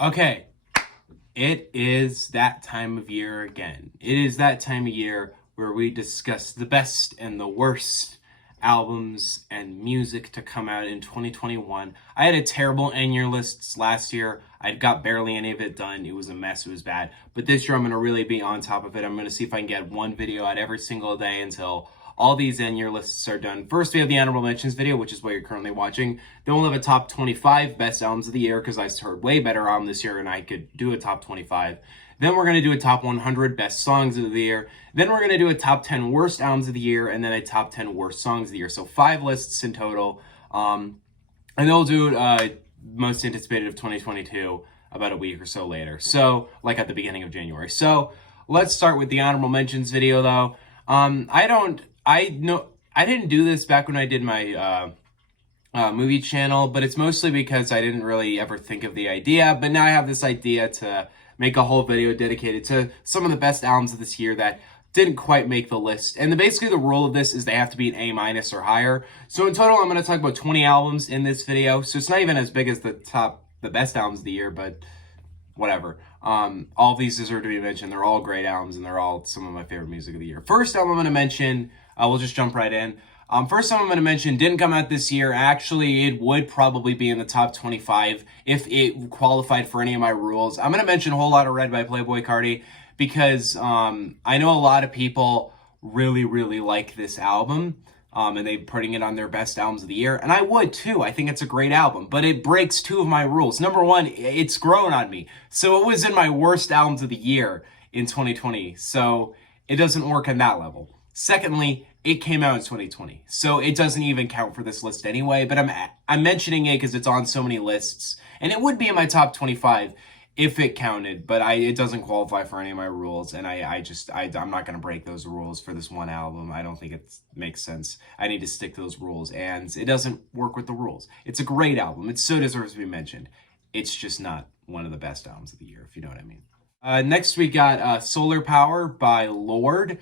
Okay, it is that time of year again. It is that time of year where we discuss the best and the worst albums and music to come out in 2021. I had a terrible end year lists last year. I got barely any of it done. It was a mess. It was bad. But this year I'm going to really be on top of it. I'm going to see if I can get one video out every single day until all these end year lists are done. First, we have the honorable mentions video, which is what you're currently watching. Then we'll have a top 25 best albums of the year because I heard way better album this year and I could do a top 25. Then we're going to do a top 100 best songs of the year. Then we're going to do a top 10 worst albums of the year and then a top 10 worst songs of the year. So 5 lists in total. And then we'll do most anticipated of 2022 about a week or so later. So like at the beginning of January. So let's start with the honorable mentions video though. I didn't do this back when I did my movie channel, but it's mostly because I didn't really ever think of the idea. But now I have this idea to make a whole video dedicated to some of the best albums of this year that didn't quite make the list. And basically the rule of this is they have to be an A- or higher. So in total, I'm going to talk about 20 albums in this video. So it's not even as big as the best albums of the year, but whatever. All of these deserve to be mentioned. They're all great albums and they're all some of my favorite music of the year. First album I'm going to mention, we'll just jump right in. First album I'm going to mention didn't come out this year. Actually, it would probably be in the top 25 if it qualified for any of my rules. I'm going to mention Whole Lotta Red by Playboi Carti because I know a lot of people really, really like this album. And they're putting it on their best albums of the year. And I would too. I think it's a great album. But it breaks 2 of my rules. Number one, it's grown on me. So it was in my worst albums of the year in 2020. So it doesn't work on that level. Secondly, it came out in 2020. So it doesn't even count for this list anyway. But I'm mentioning it because it's on so many lists. And it would be in my top 25 if it counted, but it doesn't qualify for any of my rules, and I'm not going to break those rules for this one album. I don't think it makes sense. I need to stick to those rules, and it doesn't work with the rules. It's a great album. It so deserves to be mentioned. It's just not one of the best albums of the year, if you know what I mean. Next, we got Solar Power by Lorde.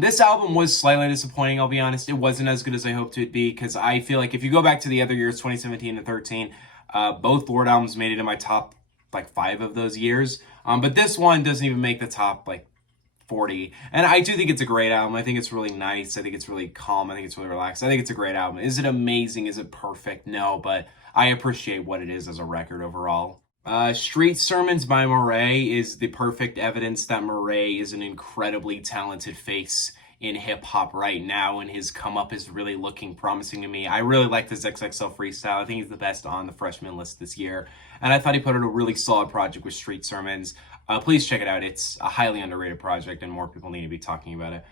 This album was slightly disappointing, I'll be honest. It wasn't as good as I hoped it would be, because I feel like if you go back to the other years, 2017 and 13, both Lorde albums made it in my top 5 of those years. But this one doesn't even make the top 40. And I do think it's a great album. I think it's really nice. I think it's really calm. I think it's really relaxed. I think it's a great album. Is it amazing? Is it perfect? No, but I appreciate what it is as a record overall. Street Sermons by Murray is the perfect evidence that Murray is an incredibly talented face in hip-hop right now, and his come-up is really looking promising to me. I really like this XXL freestyle. I think he's the best on the freshman list this year, and I thought he put out a really solid project with Street Sermons. Please check it out. It's a highly underrated project, and more people need to be talking about it.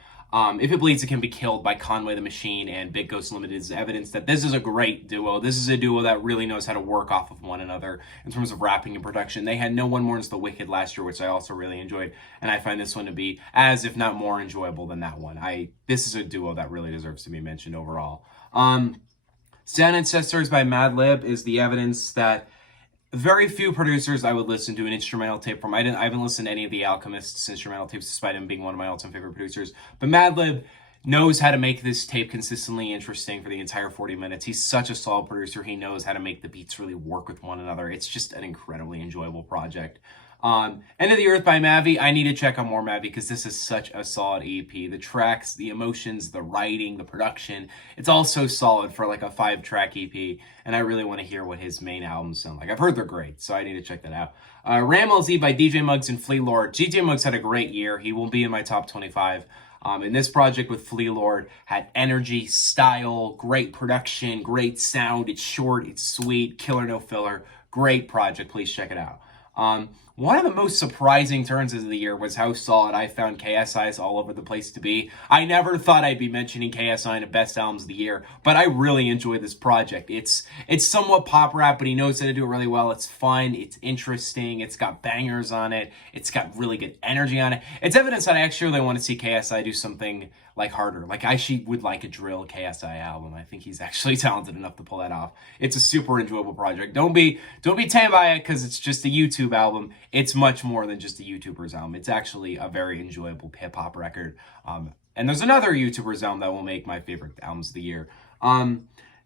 If It Bleeds, It Can Be Killed by Conway the Machine and Big Ghost Limited is evidence that this is a great duo. This is a duo that really knows how to work off of one another in terms of rapping and production. They had No One Mourns the Wicked last year, which I also really enjoyed, and I find this one to be as, if not more, enjoyable than that one. This is a duo that really deserves to be mentioned overall. Sound Ancestors by Madlib is the evidence that very few producers I would listen to an instrumental tape from. I haven't listened to any of the Alchemist's instrumental tapes, despite him being one of my all-time favorite producers. But Madlib knows how to make this tape consistently interesting for the entire 40 minutes. He's such a solid producer. He knows how to make the beats really work with one another. It's just an incredibly enjoyable project. End of the Earth by Mavi. I need to check on more Mavi because this is such a solid EP. The tracks, the emotions, the writing, the production, it's all so solid for a 5-track EP, and I really want to hear what his main albums sound like. I've heard they're great, so I need to check that out. Ramblez by DJ Muggs and Flea Lord. DJ Muggs had a great year. He will be in my top 25. And this project with Flea Lord had energy, style, great production, great sound. It's short, it's sweet, killer no filler. Great project. Please check it out. One of the most surprising turns of the year was how solid I found KSI's All Over the Place to be. I never thought I'd be mentioning KSI in the best albums of the year, but I really enjoy this project. It's somewhat pop rap, but he knows how to do it really well. It's fun, it's interesting, it's got bangers on it, it's got really good energy on it. It's evidence that I actually really want to see KSI do something harder. I actually would like a drill KSI album. I think he's actually talented enough to pull that off. It's a super enjoyable project. Don't be tamed by it because it's just a YouTube album. It's much more than just a YouTuber's album. It's actually a very enjoyable hip-hop record. And there's another YouTuber's album that will make my favorite albums of the year.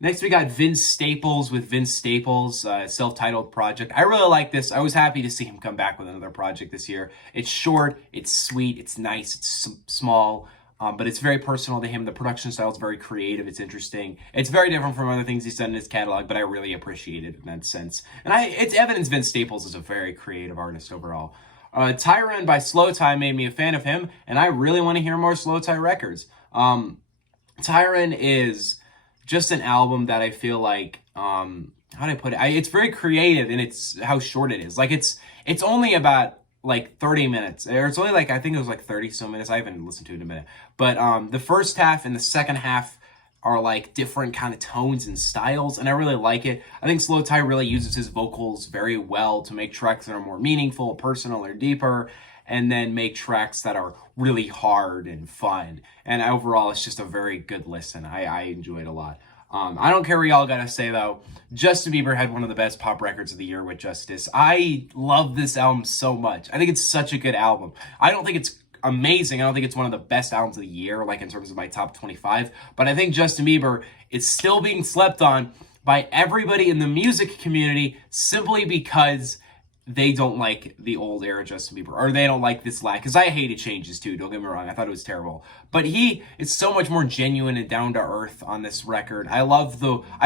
Next, we got Vince Staples with Vince Staples, self-titled project. I really like this. I was happy to see him come back with another project this year. It's short, it's sweet, it's nice, it's small, but it's very personal to him. The production style is very creative. It's interesting. It's very different from other things he's done in his catalog, but I really appreciate it in that sense. And it's evidence Vince Staples is a very creative artist overall. Tyron by Slow Tie made me a fan of him, and I really want to hear more Slow Tie records. Tyron is just an album that I feel like, how do I put it? It's very creative in it's how short it is. Like it's only about like 30 minutes, or it's only like, I think it was like 30 so minutes. I haven't listened to it in a minute, but the first half and the second half are like different kind of tones and styles, and I really like it. I think Slow Tie really uses his vocals very well to make tracks that are more meaningful, personal, or deeper, and then make tracks that are really hard and fun. And overall, it's just a very good listen. I enjoy it a lot. I don't care what y'all gotta say though. Justin Bieber had one of the best pop records of the year with Justice. I love this album so much. I think it's such a good album. I don't think it's amazing. I don't think it's one of the best albums of the year, like in terms of my top 25. But I think Justin Bieber is still being slept on by everybody in the music community simply because they don't like the old era Justin Bieber, or they don't like this because I hated Changes too, don't get me wrong, I thought it was terrible, but he is so much more genuine and down to earth on this record. I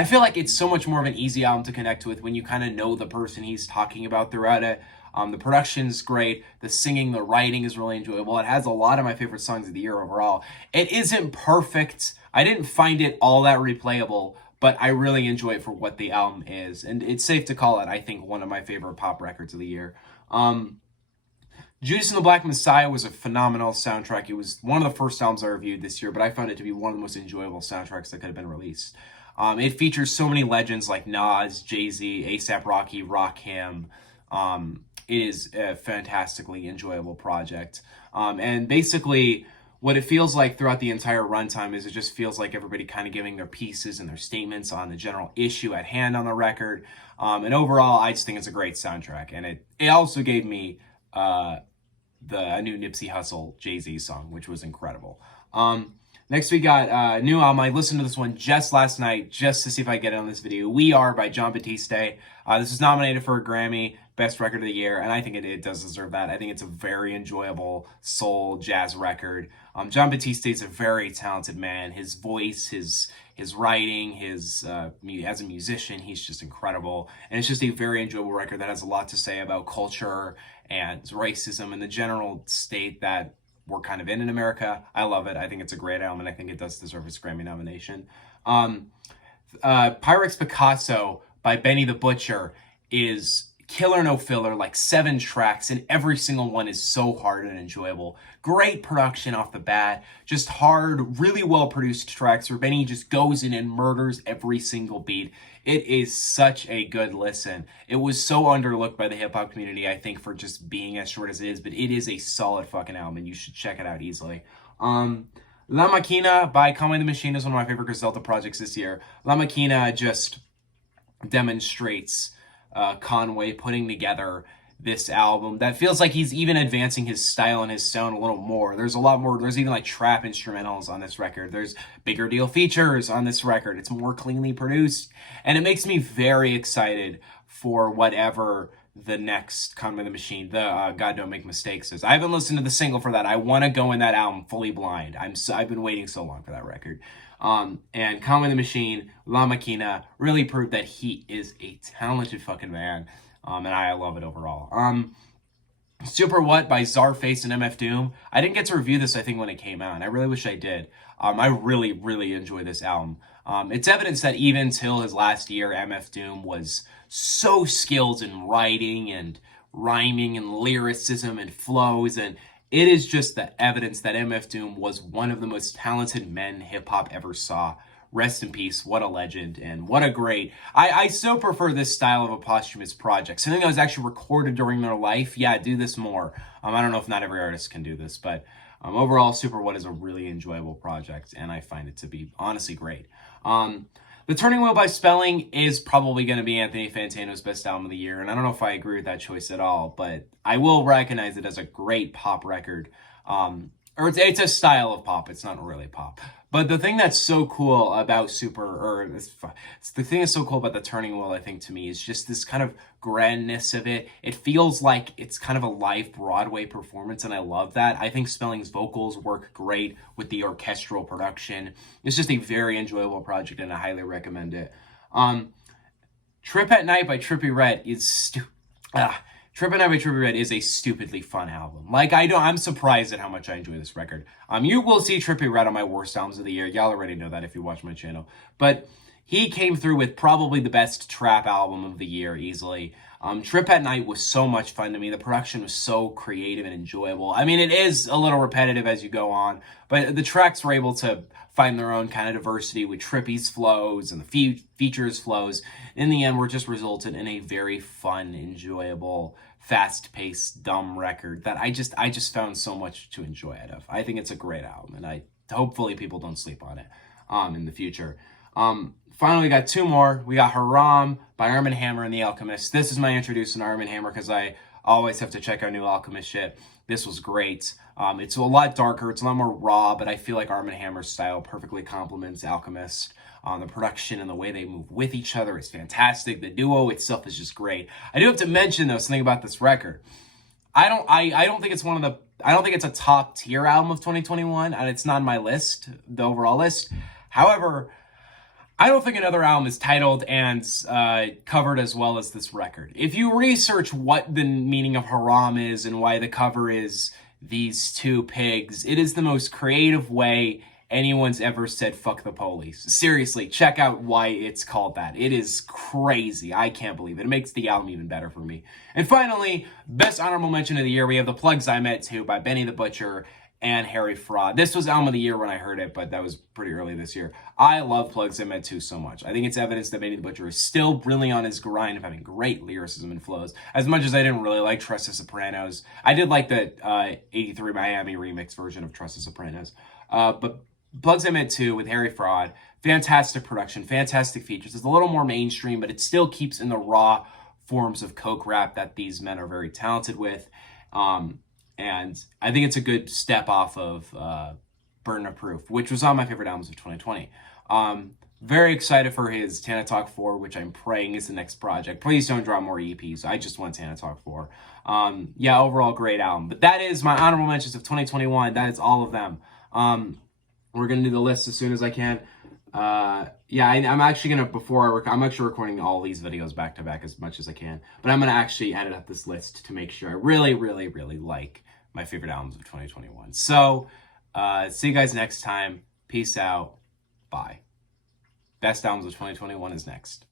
feel like it's so much more of an easy album to connect with when you kind of know the person he's talking about throughout it. The production's great, the singing, the writing is really enjoyable. It has a lot of my favorite songs of the year overall. It isn't perfect, I didn't find it all that replayable, but I really enjoy it for what the album is. And it's safe to call it, I think, one of my favorite pop records of the year. Judas and the Black Messiah was a phenomenal soundtrack. It was one of the first albums I reviewed this year, but I found it to be one of the most enjoyable soundtracks that could have been released. It features so many legends like Nas, Jay-Z, A$AP Rocky, Rakim. It is a fantastically enjoyable project. And basically, what it feels like throughout the entire runtime is it just feels like everybody kind of giving their pieces and their statements on the general issue at hand on the record. And overall, I just think it's a great soundtrack. And it also gave me a new Nipsey Hussle Jay-Z song, which was incredible. Next, we got a new album. I listened to this one just last night just to see if I get it on this video. We Are by Jon Batiste. This was nominated for a Grammy, Best Record of the Year, and I think it does deserve that. I think it's a very enjoyable soul jazz record. Jon Batiste is a very talented man. His voice, his writing, as a musician, he's just incredible. And it's just a very enjoyable record that has a lot to say about culture and racism and the general state that we're kind of in America. I love it. I think it's a great album, and I think it does deserve its Grammy nomination. Pyrex Picasso by Benny the Butcher is killer no filler, like 7 tracks, and every single one is so hard and enjoyable. Great production off the bat, just hard, really well produced tracks where Benny just goes in and murders every single beat. It is such a good listen. It was so underlooked by the hip-hop community, I think, for just being as short as it is, but it is a solid fucking album, and you should check it out easily. La Makina by Conway the Machine is one of my favorite Griselda projects this year. La Makina just demonstrates Conway putting together this album that feels like he's even advancing his style and his sound a little more. There's a lot more. There's even like trap instrumentals on this record. There's bigger deal features on this record. It's more cleanly produced, and it makes me very excited for whatever the next Conway the Machine, the God Don't Make Mistakes is. I haven't listened to the single for that. I want to go in that album fully blind. I've been waiting so long for that record. And Conway the Machine, La Makina, really proved that he is a talented fucking man. And I love it overall. Super What by Czarface and MF Doom. I didn't get to review this, I think, when it came out, and I really wish I did. I really, really enjoy this album. It's evidence that even till his last year, MF Doom was so skilled in writing and rhyming and lyricism and flows, and it is just the evidence that MF Doom was one of the most talented men hip-hop ever saw. Rest in peace, what a legend, and what a great... I so prefer this style of a posthumous project. Something that was actually recorded during their life. Yeah, do this more. I don't know if not every artist can do this, but overall, Super What is a really enjoyable project, and I find it to be honestly great. The Turning Wheel by Spelling is probably going to be Anthony Fantano's best album of the year, and I don't know if I agree with that choice at all, but I will recognize it as a great pop record. Or it's a style of pop. It's not really pop. But the thing that's so cool about the thing that's so cool about the Turning Wheel, I think, to me, is just this kind of grandness of it. It feels like it's kind of a live Broadway performance, and I love that. I think Spelling's vocals work great with the orchestral production. It's just a very enjoyable project, and I highly recommend it. Trip at Night by Trippie Redd is Trip at Night by Trippie Redd is a stupidly fun album. Like, I'm surprised at how much I enjoy this record. You will see Trippie Redd on my worst albums of the year. Y'all already know that if you watch my channel. But he came through with probably the best trap album of the year, easily. Trip at Night was so much fun to me. The production was so creative and enjoyable. I mean, it is a little repetitive as you go on, but the tracks were able to find their own kind of diversity with Trippie's flows and the features flows. In the end, were just resulted in a very fun, enjoyable, fast-paced, dumb record that I just found so much to enjoy out of. I think it's a great album, and hopefully people don't sleep on it in the future. Finally, we got two more. We got Haram by Arm & Hammer and The Alchemist. This is my introduction to Arm & Hammer because I always have to check out new Alchemist shit. This was great. It's a lot darker. It's a lot more raw, but I feel like Arm & Hammer's style perfectly complements Alchemist. The production and the way they move with each other is fantastic. The duo itself is just great. I do have to mention, though, something about this record. I don't think it's a top tier album of 2021, and it's not on my list, the overall list. However, I don't think another album is titled and covered as well as this record. If you research what the meaning of Haram is and why the cover is these two pigs, it is the most creative way anyone's ever said fuck the police. Seriously, check out why it's called that. It is crazy. I can't believe it. It makes the album even better for me. And finally, best honorable mention of the year, we have The Plugs I Met Too by Benny the Butcher and Harry Fraud. This was album of the year when I heard it, but that was pretty early this year. I love Plugs I Met Too so much. I think it's evidence that Benny the Butcher is still really on his grind of having great lyricism and flows. As much as I didn't really like Trust the Sopranos, I did like the 83 Miami remix version of Trust the Sopranos. But Plugs I Met Too with Harry Fraud, fantastic production, fantastic features. It's a little more mainstream, but it still keeps in the raw forms of coke rap that these men are very talented with. And I think it's a good step off of Burden of Proof, which was on my favorite albums of 2020. Very excited for his Tana Talk 4, which I'm praying is the next project. Please don't drop more EPs. I just want Tana Talk 4. Yeah, overall great album. But that is my honorable mentions of 2021. That is all of them. We're going to do the list as soon as I can. Yeah, I'm actually going to, I'm actually recording all these videos back to back as much as I can. But I'm going to actually edit up this list to make sure I really, really, really like my favorite albums of 2021. So, see you guys next time. Peace out. Bye. Best albums of 2021 is next.